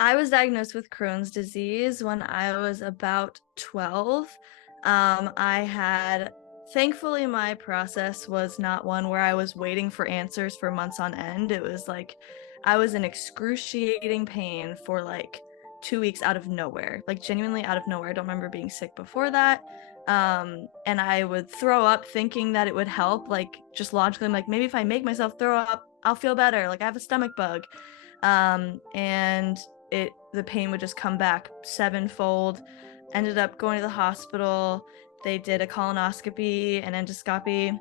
I was diagnosed with Crohn's disease when I was about 12. I had, thankfully, my process was not one where I was waiting for answers for months on end. It was like I was in excruciating pain for like 2 weeks out of nowhere, like genuinely out of nowhere. I don't remember being sick before that. And I would throw up thinking that it would help, like just logically, I'm like, maybe if I make myself throw up, I'll feel better. Like I have a stomach bug. And the pain would just come back sevenfold. Ended up going to the hospital. They did a colonoscopy, an endoscopy.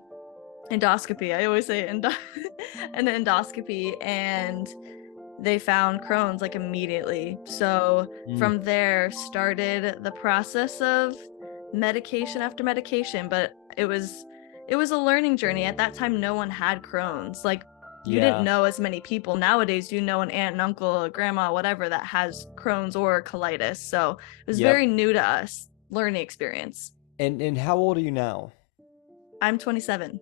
I always say an endoscopy, and they found Crohn's like immediately. So Mm, from there started the process of medication after medication, but it was a learning journey. At that time, no one had Crohn's. Like you didn't yeah. know as many people. Nowadays, you know an aunt, an uncle, a grandma, whatever that has Crohn's or colitis. So it was Yep. very new to us, learning experience. And how old are you now? I'm 27.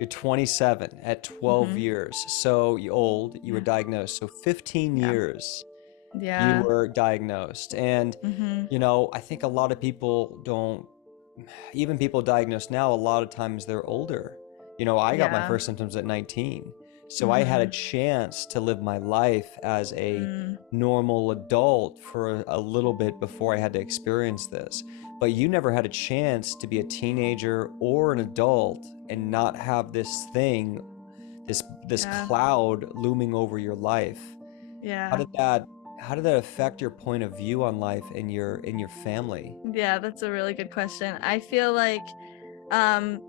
You're 27 at 12 Mm-hmm. years. So you old, you were Yeah. diagnosed. So 15 Yeah. years you Yeah. were diagnosed. And, Mm-hmm. I think a lot of people don't, even people diagnosed now, a lot of times they're older. I got my Yeah. first symptoms at 19. So I had a Mm-hmm. chance to live my life as a Mm. normal adult for a little bit before I had to experience this. But you never had a chance to be a teenager or an adult and not have this thing, this Yeah. cloud looming over your life. How Yeah. did that how did that affect your point of view on life in your family? Yeah, that's a really good question. I feel like um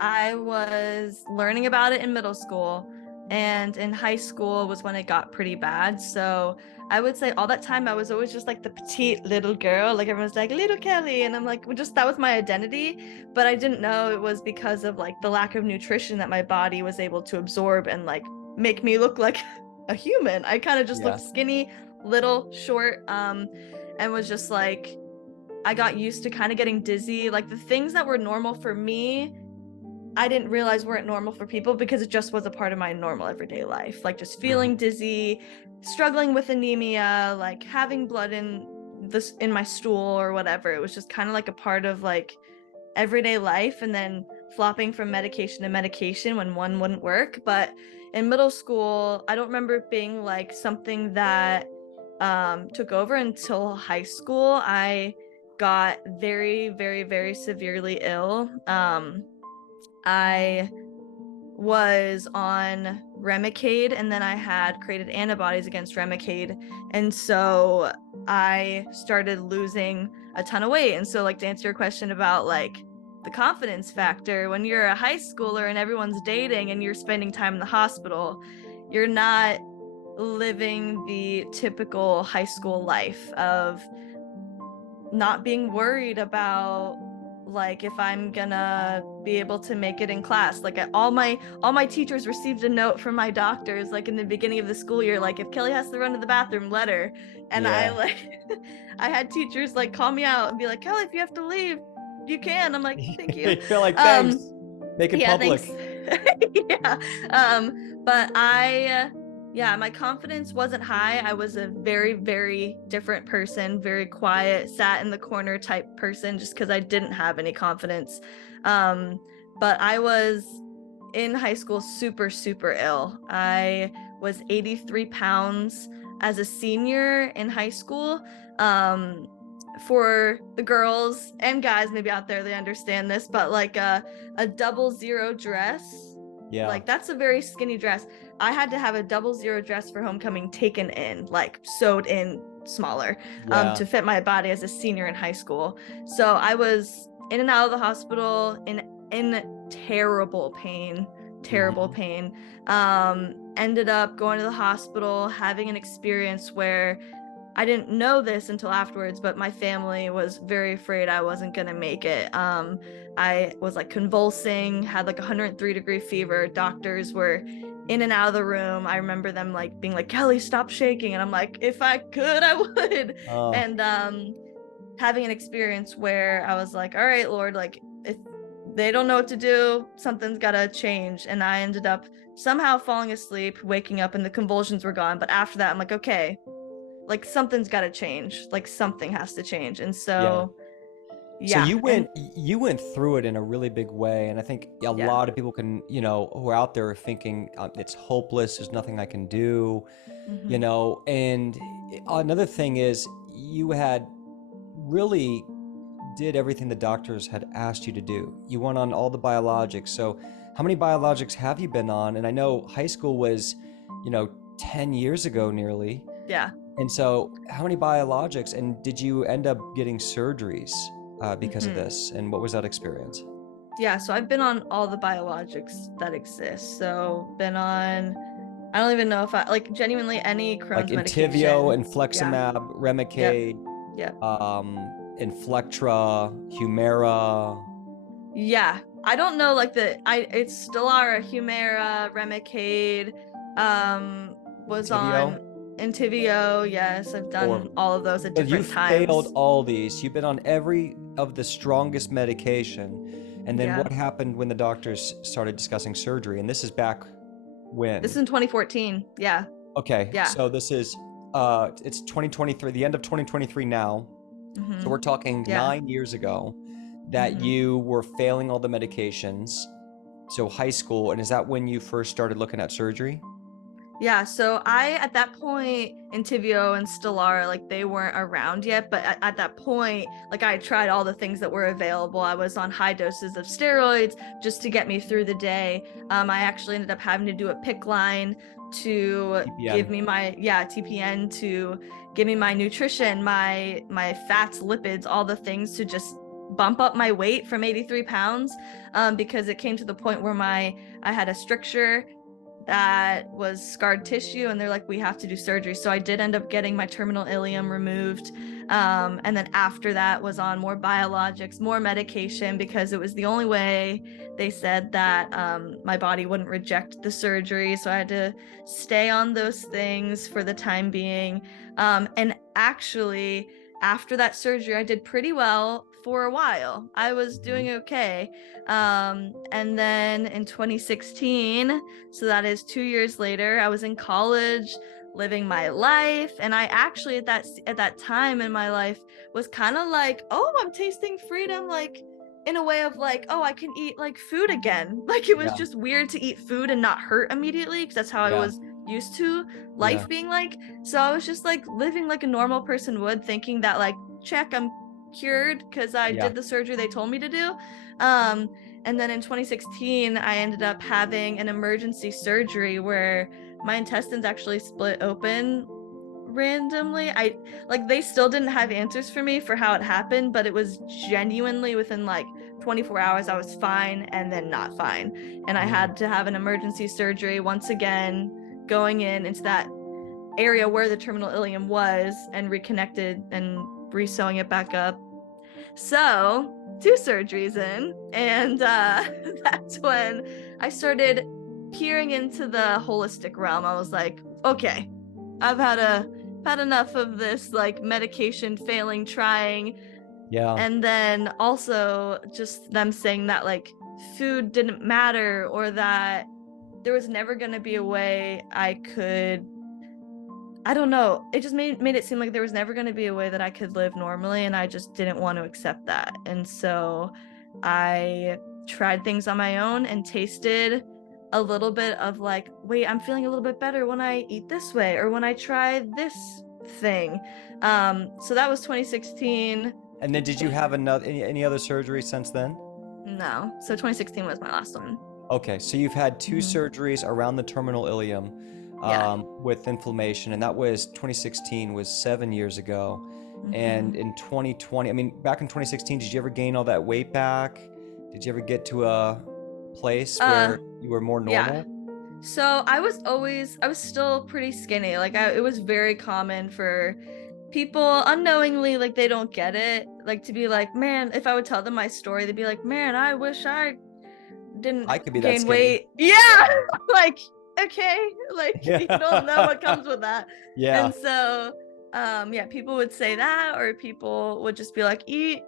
I was learning about it in middle school, and in high school was when it got pretty bad. So I would say all that time I was always just like the petite little girl. Like everyone's like little Kelly, and I'm like, well, just that was my identity. But I didn't know it was because of like the lack of nutrition that my body was able to absorb and like make me look like a human. I kind of just Yeah. looked skinny, little, short, and was just like I got used to kind of getting dizzy. Like the things that were normal for me, I didn't realize weren't normal for people because it just was a part of my normal everyday life. Like just Mhm. feeling dizzy, struggling with anemia, like having blood in my stool or whatever. It was just kind of like a part of like everyday life, and then flopping from medication to medication when one wouldn't work. But in middle school, I don't remember it being like something that took over until high school. I got very, very, very severely ill. I was on Remicade, and then I had created antibodies against Remicade. And so I started losing a ton of weight. And so, like, to answer your question about like the confidence factor, when you're a high schooler and everyone's dating and you're spending time in the hospital, you're not living the typical high school life of not being worried about like if I'm gonna be able to make it in class. Like all my teachers received a note from my doctors like in the beginning of the school year, like if Kelly has to run to the bathroom, let her. And I Yeah. like I had teachers like call me out and be like, Kelly, if you have to leave, you can. I'm like, thank you. You're like, um thanks. Make it yeah, thanks. public. Yeah. But yeah, my confidence wasn't high. I was a very, very different person, very quiet, sat in the corner type person just because I didn't have any confidence. Um, but I was in high school super, super ill. I was 83 pounds as a senior in high school. For the girls and guys maybe out there, they understand this, but like a double zero dress, Yeah. like that's a very skinny dress. I had to have a double zero dress for homecoming taken in, like sewed in smaller, Yeah. to fit my body as a senior in high school. So I was in and out of the hospital in terrible pain, terrible Hmm. pain. Ended up going to the hospital, having an experience where I didn't know this until afterwards, but my family was very afraid I wasn't gonna make it. I was like convulsing, had like 103-degree fever. Doctors were in and out of the room. I remember them like being like, Kelly, stop shaking. And I'm like, if I could, I would. Oh, And having an experience where I was like, all right, Lord, like if they don't know what to do, something's gotta change. And I ended up somehow falling asleep, waking up, and the convulsions were gone. But after that, I'm like, okay, like something's got to change, like something has to change. And Yeah. so So yeah, you and went through it in a really big way, and I think a yeah. lot of people can, who are out there thinking it's hopeless, there's nothing I can do, Hmm. and another thing is you had really did everything the doctors had asked you to do. You went on all the biologics. So how many biologics have you been on? And I know high school was, 10 years ago nearly. Yeah. And so how many biologics, and did you end up getting surgeries because of Hmm. this? And what was that experience? Yeah, so I've been on all the biologics that exist. So been on, I don't even know if I like genuinely any Like Crohn's Entyvio, medication. Infliximab, Yep. Remicade, Yep. Inflectra, Humira, Yeah. I don't know like it's Stellara, Humira, Remicade, was Entyvio, on Entyvio. Yes, I've or done all of those at so you different failed times. all these. You've been on every of the strongest medication. And then Yeah. what happened when the doctors started discussing surgery? And this is back This is when? in 2014. Yeah. Okay, Yeah. so this is it's 2023, the end of 2023 now. So Mm-hmm. we're talking Yeah. 9 years ago that Mm-hmm. you were failing all the medications. So high school, and is that when you first started looking at surgery? Yeah, so I at that point, Entyvio and Stellara, like they weren't around yet, but at that point, like I tried all the things that were available. I was on high doses of steroids just to get me through the day. I actually ended up having to do a PICC line to give TPN. me my TPN to give me my nutrition, my fats, lipids, all the things to just bump up my weight from 83 pounds, because it came to the point where I had a stricture that was scarred tissue, and they're like, we have to do surgery. So I did end up getting my terminal ileum removed, and then after that was on more biologics, more medication, because it was the only way they said that my body wouldn't reject the surgery. So I had to stay on those things for the time being, and actually after that surgery I did pretty well for a while. I was Mhm. doing okay, and then in 2016, so that is 2 years later, I was in college living my life, and I actually at that time in my life was kind of like, oh, I'm tasting freedom, like in a way of like, oh, I can eat like food again. Like it was Yeah, just weird to eat food and not hurt immediately, because that's how I yeah, was used to yeah, life being like. So I was just like living like a normal person would, thinking that like, check, I'm cured because I yeah. did the surgery they told me to do. um and then in 2016, I ended up having an emergency surgery where my intestines actually split open randomly. I like they still didn't have answers for me for how it happened, but it was genuinely within like 24 hours I was fine and then not fine. And I Mm. had to have an emergency surgery once again, going into that area where the terminal ileum was and reconnected and re-sewing it back up. So, two surgeries in, and that's when I started peering into the holistic realm. I was like, okay, I've had enough of this like medication failing, trying, Yeah, and then also just them saying that like food didn't matter, or that there was never going to be a way I could, I don't know. It just made it seem like there was never going to be a way that I could live normally, and I just didn't want to accept that. And so I tried things on my own and tasted a little bit of like, wait, I'm feeling a little bit better when I eat this way or when I try this thing. So that was 2016. and then did you have any other surgery since then? No. So 2016 was my last one. Okay, so you've had two Hmm. surgeries around the terminal ileum Yeah. with inflammation, and that was 2016, was 7 years ago. And Hmm. in 2020, I mean, back in 2016, did you ever gain all that weight back? Did you ever get to a place Uh, where you were more yeah. normal? So I was still pretty skinny. Like it was very common for people unknowingly, like they don't get it, like to be like, man, if I would tell them my story, they'd be like, man, I wish I didn't I could be that gain skinny. weight. Yeah. Like, okay, like you don't know Yeah. what comes with that. Yeah. And so yeah, people would say that, or people would just be like, eat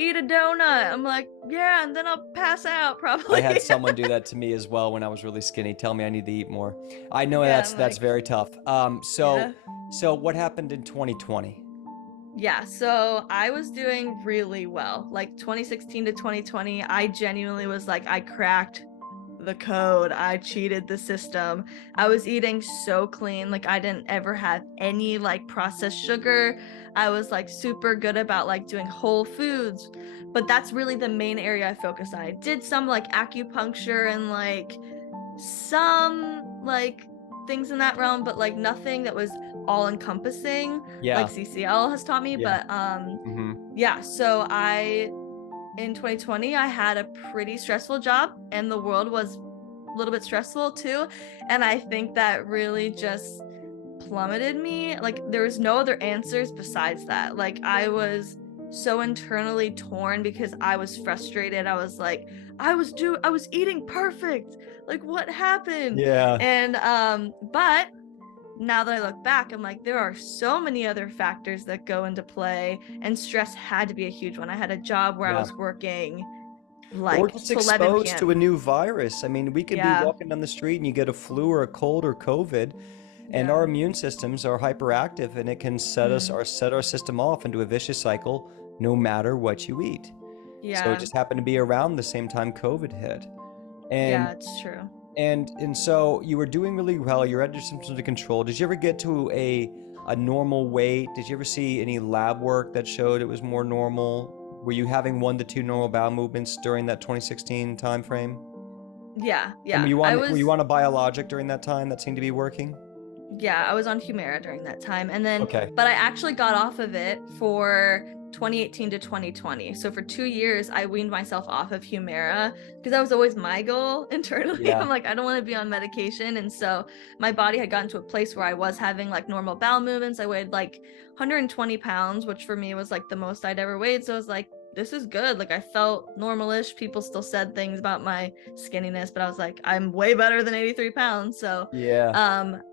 eat a donut. I'm like, yeah, and then I'll pass out I had probably. someone do that to me as well when I was really skinny. Tell me I need to eat more. I know Yeah, I'm that's like, very tough. yeah. So what happened in 2020? Yeah, so I was doing really well. Like 2016 to 2020, I genuinely was like, I cracked the code. I cheated the system. I was eating so clean. Like I didn't ever have any like processed sugar. I was like super good about like doing whole foods. But that's really the main area I focused on. I did some like acupuncture and like some like things in that realm, but like nothing that was all encompassing like Yeah. CCL has taught me. Yeah. But Mm-hmm. yeah, so I in 2020 I had a pretty stressful job and the world was a little bit stressful too, and I think that really just plummeted me. Like there was no other answers besides that. Like I was so internally torn because I was frustrated. I was like, I was eating perfect. Like what happened? Yeah. And but now that I look back, I'm like, there are so many other factors that go into play, and stress had to be a huge one. I had a job where I Yeah. was working Or like just till 11 exposed to p.m. a new virus. I mean, we could be Yeah, walking down the street and you get a flu or a cold or COVID, and yeah. our immune systems are hyperactive, and it can set us Mm, or set our system off into a vicious cycle no matter what you eat. So it yeah, just happened to be around the same time COVID hit. And yeah, it's true. so you were doing really well. You had your symptoms under control. Did you ever get to a normal weight? Did you ever see any lab work that showed it was more normal? Were you having 1 to 2 normal bowel movements during that 2016 time frame? Yeah, And yeah. I were you was on a biologic during that time that seemed to be working? yeah, I was on Humira during that time. And then, Okay. but I actually got off of it for 2018 to 2020. So for 2 years, I weaned myself off of Humira because that was always my goal internally. Yeah. I'm like, I don't want to be on medication. And so my body had gotten to a place where I was having like normal bowel movements. I weighed like 120 pounds, which for me was like the most I'd ever weighed. So I was like, this is good. Like I felt normalish. People still said things about my skinniness, but I was like, I'm way better than 83 pounds. So Yeah.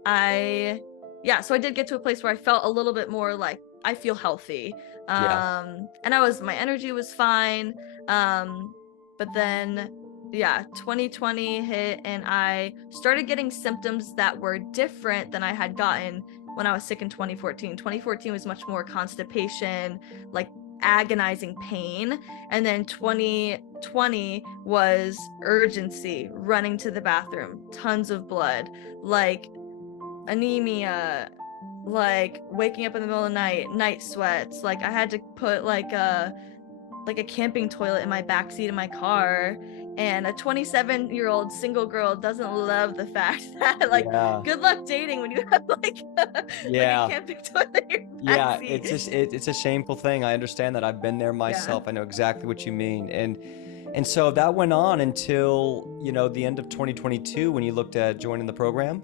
I yeah, so I did get to a place where I felt a little bit more like I feel healthy. Yeah. And I was my energy was fine. But then yeah, 2020 hit and I started getting symptoms that were different than I had gotten when I was sick in 2014. 2014 was much more constipation, like agonizing pain, and then 2020 was urgency, running to the bathroom, tons of blood, like anemia, like waking up in the middle of the night, night sweats. Like I had to put like a camping toilet in my backseat of my car. And a 27-year-old single girl doesn't love the fact that like Yeah. good luck dating when you have like like a Yeah. camping toilet in your Yeah, it's backseat. just it's a shameful thing. I understand that. I've been there Yeah. myself. I know exactly what you mean. And so that went on until, the end of 2022 when you looked at joining the program.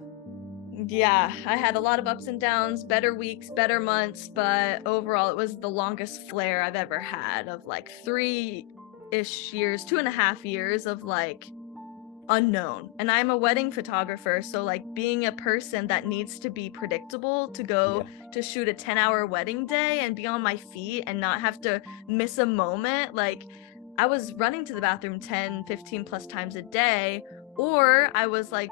Yeah, I had a lot of ups and downs, better weeks, better months, but overall it was the longest flare I've ever had of like 3-ish years, 2.5 years of like unknown. And I'm a wedding photographer, so like being a person that needs to be predictable to Yeah. go to shoot a 10-hour wedding day and be on my feet and not have to miss a moment, like I was running to the bathroom 10, 15 plus times a day, or I was like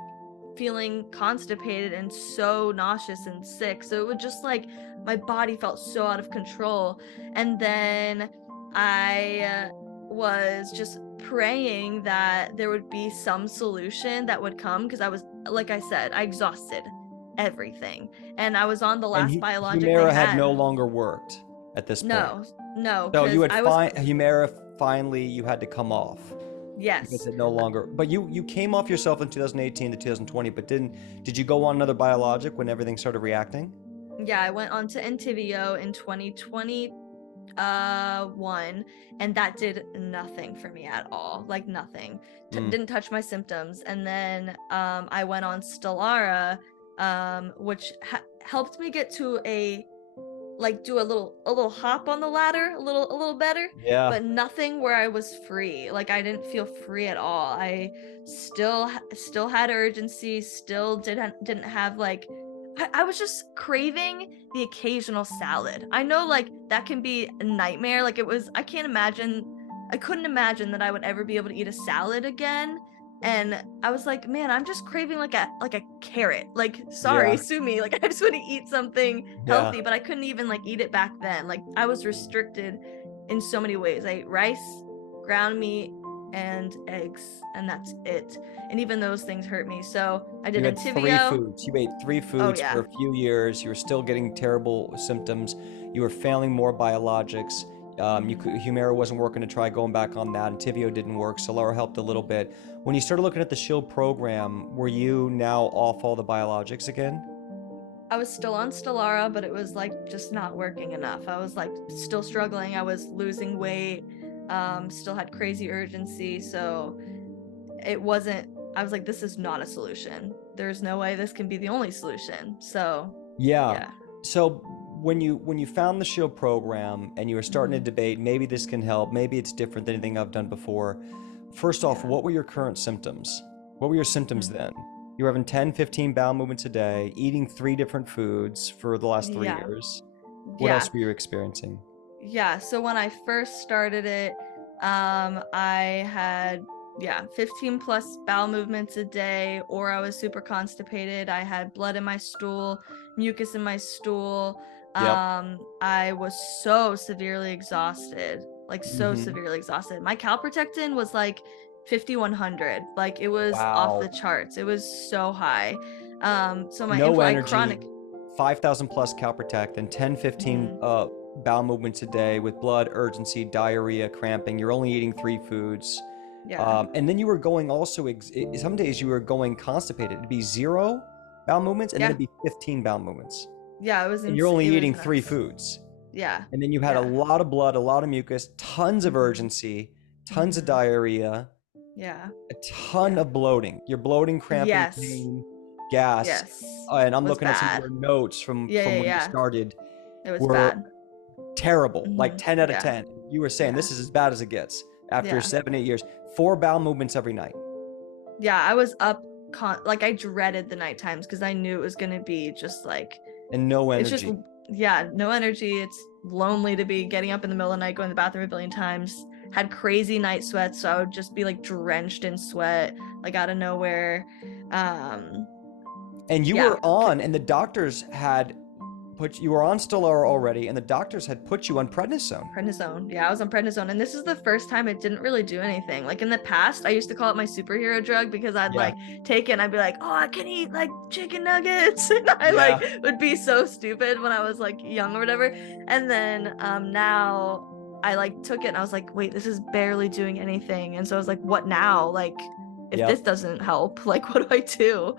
feeling constipated and so nauseous and sick. So it would just like my body felt so out of control. And then I was just praying that there would be some solution that would come because I was, like I said, I exhausted everything. And I was on the And last biologic they Humira had had. no longer worked at this point. No, no, So you because had I was, Humira finally you had to come off because yes. it no longer. But you came off yourself in 2018 to 2020, but did you go on another biologic when everything started reacting? Yeah, I went on to Entyvio in 2020 one, and that did nothing for me at all, like nothing. Mm, Didn't touch my symptoms. And then I went on Stellara, which helped me get to a like do a little hop on the ladder, a little better, yeah. but nothing where I was free. Like I didn't feel free at all. I still had urgency, still didn't have like I was just craving the occasional salad. I know like that can be a nightmare. Like I couldn't imagine that I would ever be able to eat a salad again. And I was like, man, I'm just craving like a carrot. Like, sorry, Yeah. sue me. Like I just want to eat something Yeah. healthy, but I couldn't even like eat it back then. Like I was restricted in so many ways. I ate rice, ground meat, and eggs, and that's it. And even those things hurt me. So I did You had three Entyvio. foods. You ate three Oh foods for yeah. a few years. You were still getting terrible symptoms. You were failing more biologics. Humira wasn't working to try going back on that. Entyvio didn't work. Sterlara helped a little bit. When you started looking at the S.H.I.E.L.D program, were you now off all the biologics again? I was still on Stellara, but it was like just not working enough. I was like still struggling. I was losing weight, still had crazy urgency. So it wasn't, I was like, this is not a solution. There's no way this can be the only solution. So Yeah. yeah. So when you found the S.H.I.E.L.D program and you were starting to Mhm. debate, maybe this can help, maybe it's different than anything I've done before. First off, Yeah. what were your current symptoms? What were your symptoms Mhm. then? You were having 10, 15 bowel movements a day, eating 3 different foods for the last 3 Yeah. years. What Yeah. else were you experiencing? Yeah, so when I first started it, I had 15 plus bowel movements a day, or I was super constipated. I had blood in my stool, mucus in my stool. Yep. I was so severely exhausted, like so Hmm. severely exhausted. My calprotectin was like 5100, like it was off the Wow. charts. It was so high. So my No info, I energy, chronic. 5,000 plus calprotect, 10, 15 Mhm, bowel movements a day with blood, urgency, diarrhea, cramping. You're only eating 3 foods. yeah, And then you were going also, some days you were going constipated. It'd be 0 bowel movements and then yeah, it'd be 15 bowel movements. yeah. It was And you're only it was eating three nuts. foods. Yeah. And then you had a Yeah. lot of blood, a lot of mucus, tons of Mhm. urgency, tons of Mhm. diarrhea, Yeah. a ton Yeah. of bloating. You're bloating, cramping, Yes. pain, gas. Yes. And I'm Was looking at some of bad. your notes from Yeah, yeah, when you yeah. started It was were bad. terrible, like Mhm. 10 out of Yeah. 10. You were saying Yeah. this is as bad as it gets after Yeah. 7, 8 years. 4 bowel movements every night Yeah, I was up like I dreaded the night times because I knew it was going to be just like and no it's just energy. no energy. It's lonely to be getting up in the middle of the night, going to the bathroom a billion times. Had crazy night sweats, so I would just be like drenched in sweat, like out of nowhere. Um, And you yeah, were on, and the doctors had you were on Stellara already, and the doctors had put you on prednisone. Prednisone. Yeah, I was on prednisone, and this is the first time it didn't really do anything. Like in the past, I used to call it my superhero drug because I'd Yeah. like take it and I'd be like, oh, I can eat like chicken nuggets. And I Yeah. like would be so stupid when I was like young or whatever. And then now I like took it and I was like, wait, this is barely doing anything. And so I was like, what now? Like, if this Yep. doesn't help, like what do I do?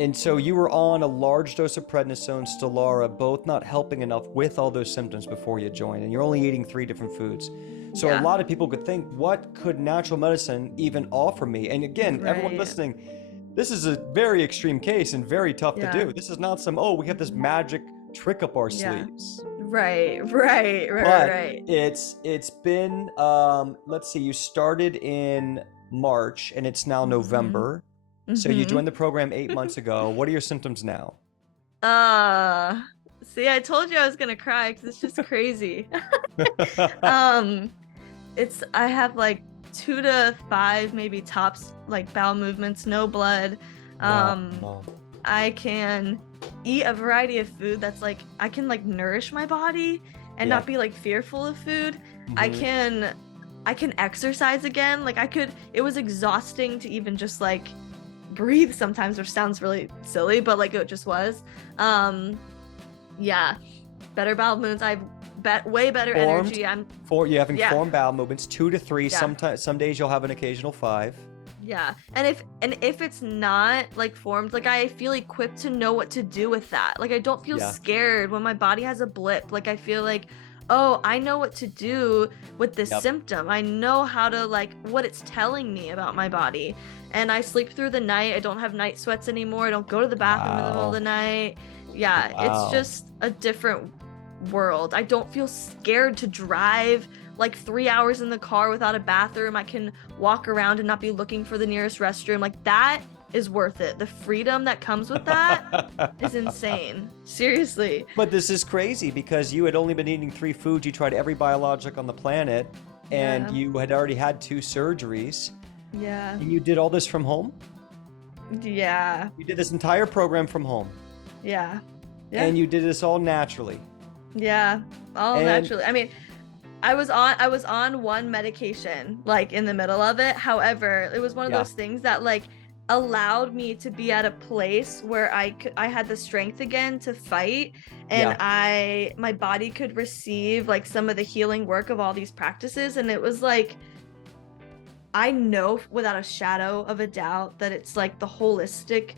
And so you were on a large dose of prednisone, Stellara, both not helping enough with all those symptoms before you joined, and you're only eating 3 different foods. So a Yeah. lot of people could think, what could natural medicine even offer me? And again, everyone Right. listening, this is a very extreme case and very tough to Yeah. do. This is not some, oh, we have this magic trick up our Yeah. sleeves. Right. Right. Right. Right. But Right. it's been let's see, you started in March and it's now Mm-hmm. November. So you Mm-hmm. joined the program 8 months ago. What are your symptoms now? Uh, See, I told you I was gonna cry because it's just crazy. Um, I have like 2 to 5, maybe tops, like bowel movements, no blood. Wow. Um, Wow. I can eat a variety of food that's like I can like nourish my body and Yeah. not be like fearful of food. I Hmm. can I can exercise again. Like it was exhausting to even just like breathe sometimes, which sounds really silly, but like it just was. Um, yeah, better bowel movements. I've way better Formed energy. I'm you're having yeah, formed bowel movements, 2 to 3. yeah, Sometimes some days you'll have an occasional 5. yeah. And if it's not like formed, like I feel equipped to know what to do with that. Like I don't feel Yeah. scared when my body has a blip. Like I feel like, oh, I know what to do with this Yep. symptom. I know how to like what it's telling me about my body. And I sleep through the night. I don't have night sweats anymore. I don't go to the bathroom in the middle of Wow. the night. Yeah, it's Wow. just a different world. I don't feel scared to drive like 3 hours in the car without a bathroom. I can walk around and not be looking for the nearest restroom. Like that is worth it. The freedom that comes with that is insane. Seriously. But this is crazy because you had only been eating 3 foods. You tried every biologic on the planet, and Yeah. you had already had 2 surgeries. Yeah. And you did all this from home? Yeah. You did this entire program from home. Yeah. Yeah. And you did this all naturally. Yeah. All And- naturally. I mean, I was on one medication like in the middle of it. However, it was one of Yeah. those things that like allowed me to be at a place where I had the strength again to fight, and my body could receive like some of the healing work of all these practices. And it was like, I know without a shadow of a doubt that it's like the holistic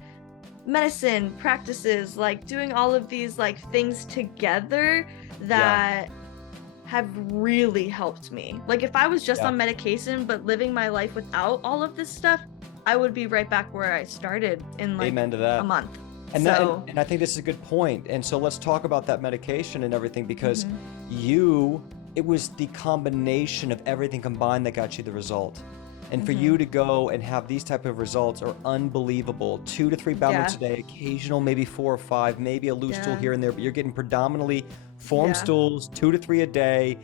medicine practices, like doing all of these like things together that have really helped me. Like if I was just on medication but living my life without all of this stuff, I would be right back where I started in like Amen to that. a month. And, So and I think this is a good point. And so let's talk about that medication and everything, because Mm-hmm. it was the combination of everything combined that got you the result. And for Mm-hmm. you to go and have these type of results are unbelievable. 2 to 3 bowel movements a day, occasional maybe 4 or 5, maybe a loose stool here and there, but you're getting predominantly formed stools, 2 to 3 a day,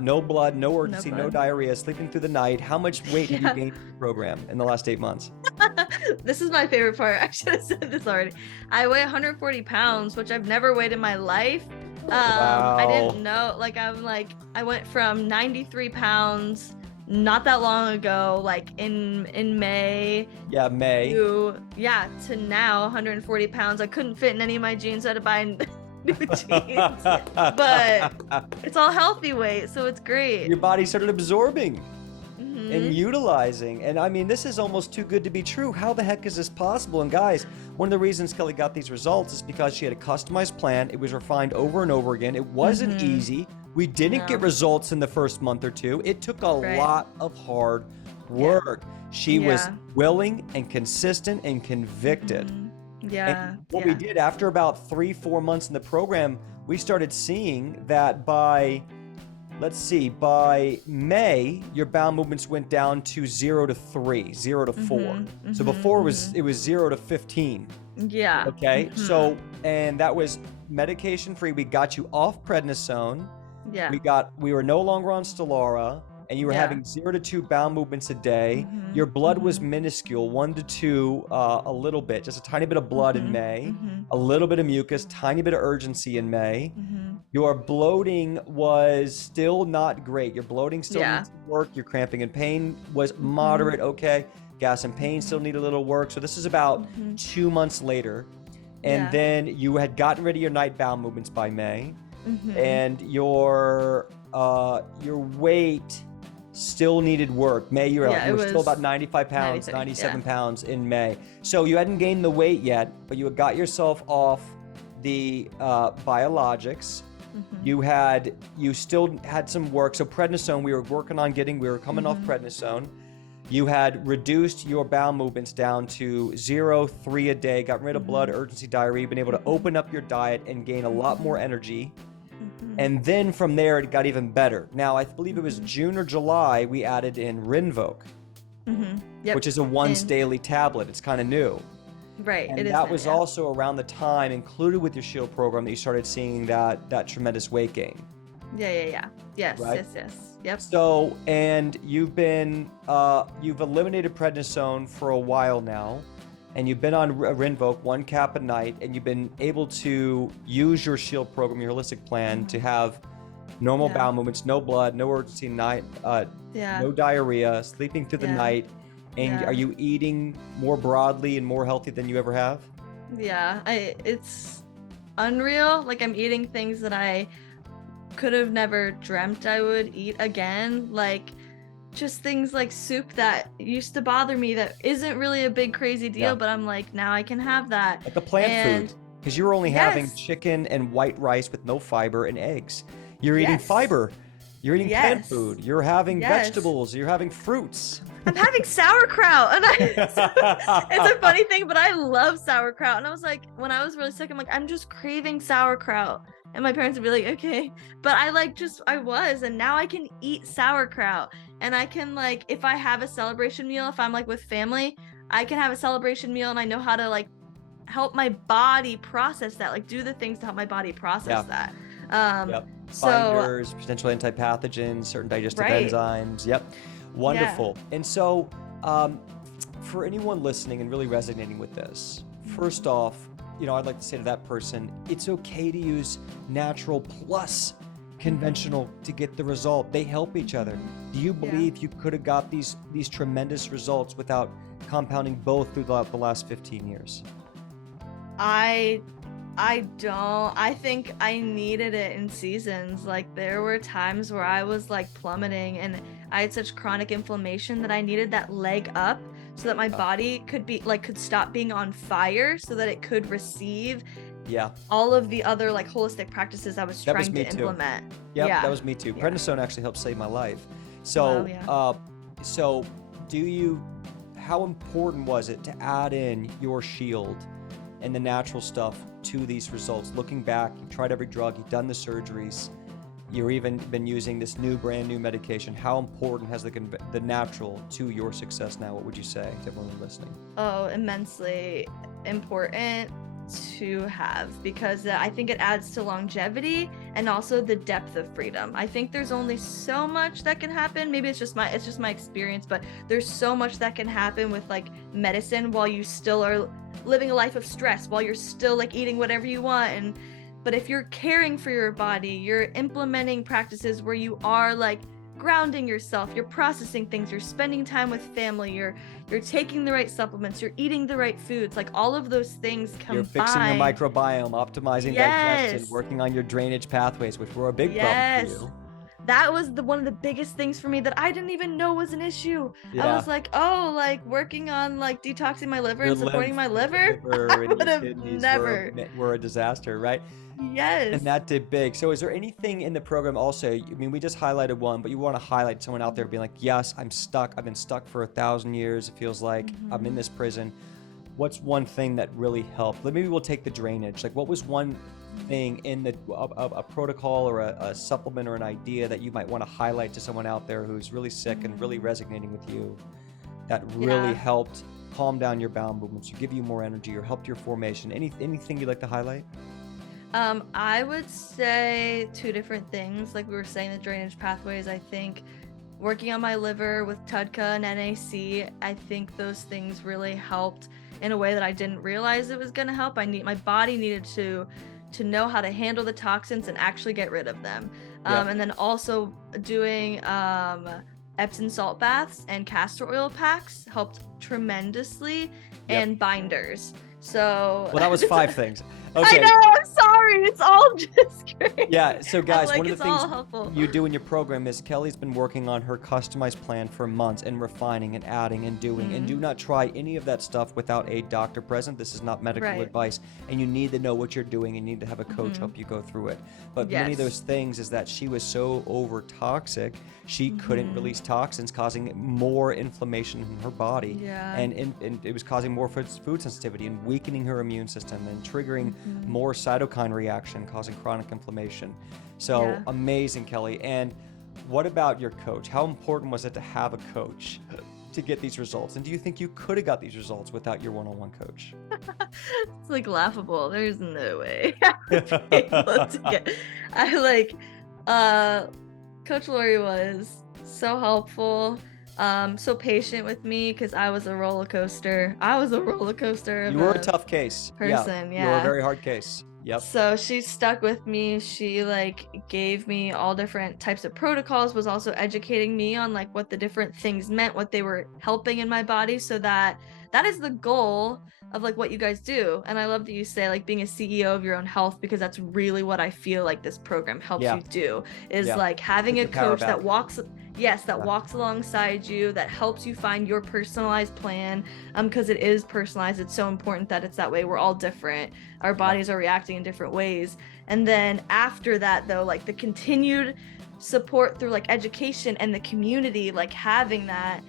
no blood, no urgency, no diarrhea, sleeping through the night. How much weight have you gained in the program in the last 8 months? This is my favorite part. I should have said this already. I weigh 140 pounds, which I've never weighed in my life. I didn't know, like I went from 93 pounds not that long ago, like in May. Yeah, May. To now 140 pounds. I couldn't fit in any of my jeans. I had to buy new jeans. But it's all healthy weight, so it's great. Your body started absorbing Mhm. and utilizing. And I mean, this is almost too good to be true. How the heck is this possible? And guys, one of the reasons Kelly got these results is because she had a customized plan. It was refined over and over again. It wasn't easy. We didn't get results in the first month or 2. It took a lot of hard work. She was willing and consistent and convicted. And what we did after about 3-4 months in the program, we started seeing that by May, your bowel movements went down to 0 to 3, 0 to 4. So before it was 0 to 15. Yeah. Okay. So, and that was medication free. We got you off prednisone. Yeah. We were no longer on Stellara, and you were having 0 to 2 bowel movements a day. Your blood was minuscule, 1 to 2, a little bit, just a tiny bit of blood in May, a little bit of mucus, tiny bit of urgency in May. Your bloating was still not great. Your bloating still needs to work. Your cramping and pain was moderate. Okay. Gas and pain still need a little work. So this is about 2 months later. And then you had gotten rid of your night bowel movements by May. And your weight still needed work. May, you were still about 95 pounds, 97 pounds in May. So you hadn't gained the weight yet, but you had got yourself off the biologics. You still had some work. So prednisone, we were coming off prednisone. You had reduced your bowel movements down to 0, 3 a day, got rid of blood, urgency, diarrhea, been able to open up your diet and gain a lot more energy. And then from there, it got even better. Now, I believe it was June or July, we added in Rinvok, which is a once daily tablet. It's kind of new. Right. And that was also around the time, included with your S.H.I.E.L.D. program, that you started seeing that tremendous weight gain. Yes, Right? yes. Yep. So, and you've eliminated prednisone for a while now, and you've been on Rinvok, 1 cap a night, and you've been able to use your S.H.I.E.L.D. program, your holistic plan, to have normal bowel movements, no blood, no urgency, no diarrhea, sleeping through the night. And are you eating more broadly and more healthy than you ever have? Yeah, it's unreal. Like I'm eating things that I could have never dreamt I would eat again. Like just things like soup that used to bother me that isn't really a big crazy deal, but I'm like, now I can have that. Like the plant food, because you were only having chicken and white rice with no fiber and eggs. You're eating fiber. You're eating plant food. You're having vegetables. You're having fruits. I'm having sauerkraut, and it's a funny thing, but I love sauerkraut. And I was like, when I was really sick, I'm like, I'm just craving sauerkraut, and my parents would be like, okay, but I was, and now I can eat sauerkraut, and I can, like, if I have a celebration meal, if I'm like with family, I can have a celebration meal and I know how to like help my body process that, like do the things to help my body process that. Yep. So Binders, potential antipathogens, certain digestive right. enzymes. Yep. Wonderful. Yeah. And so, for anyone listening and really resonating with this, first off, you know, I'd like to say to that person, it's okay to use natural plus conventional to get the result. They help each other. Do you believe you could have got these tremendous results without compounding both throughout the last 15 years? I don't. I think I needed it in seasons. Like there were times where I was like plummeting and I had such chronic inflammation that I needed that leg up so that my body could stop being on fire so that it could receive all of the other like holistic practices I was trying to implement. Yeah, that was me too. Prednisone actually helped save my life. So, so how important was it to add in your S.H.I.E.L.D and the natural stuff to these results? Looking back, you've tried every drug, you've done the surgeries, you've even been using this brand new medication. How important has the natural to your success now? What would you say to everyone listening? Oh, immensely important to have, because I think it adds to longevity and also the depth of freedom. I think there's only so much that can happen. Maybe it's just my experience, but there's so much that can happen with like medicine while you still are living a life of stress, while you're still like eating whatever you want. But if you're caring for your body, you're implementing practices where you are like grounding yourself, you're processing things, you're spending time with family, you're taking the right supplements, you're eating the right foods, like all of those things combined. You're fixing your microbiome, optimizing digestion, working on your drainage pathways, which were a big problem for you. That was one of the biggest things for me that I didn't even know was an issue. I was like, oh, like working on like detoxing my liver and supporting my liver. I would have never. Were a disaster, right? Yes. And that did big. So is there anything in the program also, I mean, we just highlighted one, but you want to highlight someone out there being like, yes, I'm stuck. I've been stuck for 1,000 years. It feels like I'm in this prison. What's one thing that really helped? Maybe we'll take the drainage. Like what was one thing in a protocol or a supplement or an idea that you might want to highlight to someone out there who's really sick and really resonating with you that really helped calm down your bowel movements, or give you more energy, or helped your formation? Anything you'd like to highlight? I would say two different things. Like we were saying, the drainage pathways, I think working on my liver with TUDCA and NAC, I think those things really helped in a way that I didn't realize it was going to help. My body needed to know how to handle the toxins and actually get rid of them. And then also doing Epsom salt baths and castor oil packs helped tremendously, and binders. So well, that was 5 things. Okay. I know, I'm sorry. It's all just great. Yeah, so guys, like, one of the things you do in your program is Kelly's been working on her customized plan for months and refining and adding and doing. And do not try any of that stuff without a doctor present. This is not medical advice. And you need to know what you're doing, and you need to have a coach help you go through it. But many of those things is that she was so over toxic, she couldn't release toxins, causing more inflammation in her body. And it was causing more food sensitivity and weakening her immune system and triggering more cytokine reaction, causing chronic inflammation. So amazing, Kelly. And what about your coach? How important was it to have a coach to get these results? And do you think you could have got these results without your one-on-one coach? It's like laughable. There's no way. Coach Lori was so helpful, so patient with me, because I was a roller coaster. You were a tough case. Person, You were a very hard case. Yep. So she stuck with me. She like gave me all different types of protocols, was also educating me on like what the different things meant, what they were helping in my body, so that is the goal of like what you guys do. And I love that you say like being a CEO of your own health, because that's really what I feel like this program helps you do, is like having a coach that walks alongside you, that helps you find your personalized plan, because it is personalized. It's so important that it's that way. We're all different. Our bodies are reacting in different ways. And then after that though, like the continued support through like education and the community, like having that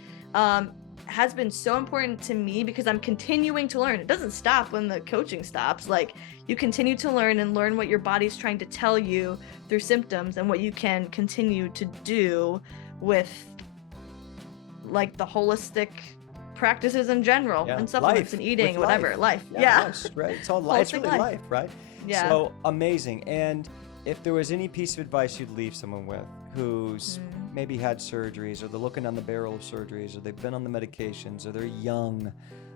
has been so important to me, because I'm continuing to learn. It doesn't stop when the coaching stops. Like you continue to learn what your body's trying to tell you through symptoms, and what you can continue to do with like the holistic practices in general Yeah, and supplements life and with eating, whatever, life. life. Yeah, Yeah. life, right? It's all life. It's Holistic really life. life, right? Yeah. So amazing. And if there was any piece of advice you'd leave someone with who's Mm. maybe had surgeries, or they're looking on the barrel of surgeries, or they've been on the medications, or they're young,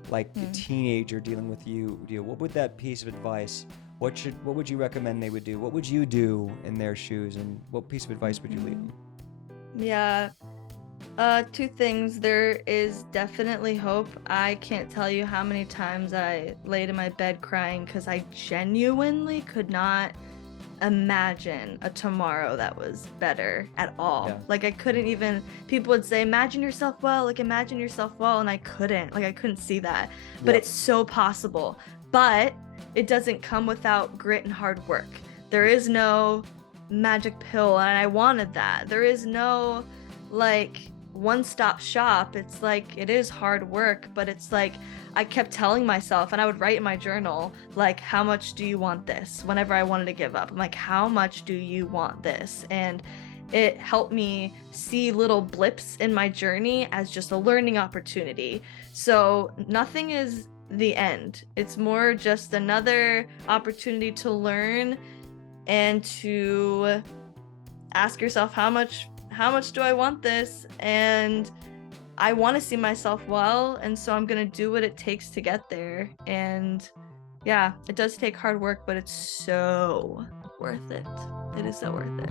like a Mm. teenager dealing with you, what would that piece of advice? What would you recommend they would do? What would you do in their shoes? And what piece of advice would you leave them? Yeah. Two things. There is definitely hope. I can't tell you how many times I laid in my bed crying because I genuinely could not imagine a tomorrow that was better at all. Yeah. Like I couldn't even, people would say, imagine yourself well, like imagine yourself well, and I couldn't, like I couldn't see that. But Yep. it's so possible. But it doesn't come without grit and hard work. There is no magic pill, and I wanted that. There is no like one-stop shop. It's like it is hard work, but it's like I kept telling myself, and I would write in my journal, like, how much do you want this? Whenever I wanted to give up, I'm like, how much do you want this? And it helped me see little blips in my journey as just a learning opportunity. So nothing is the end. It's more just another opportunity to learn and to ask yourself, how much do I want this? And I want to see myself well, and so I'm gonna do what it takes to get there. And yeah, it does take hard work, but it's so worth it. It is so worth it.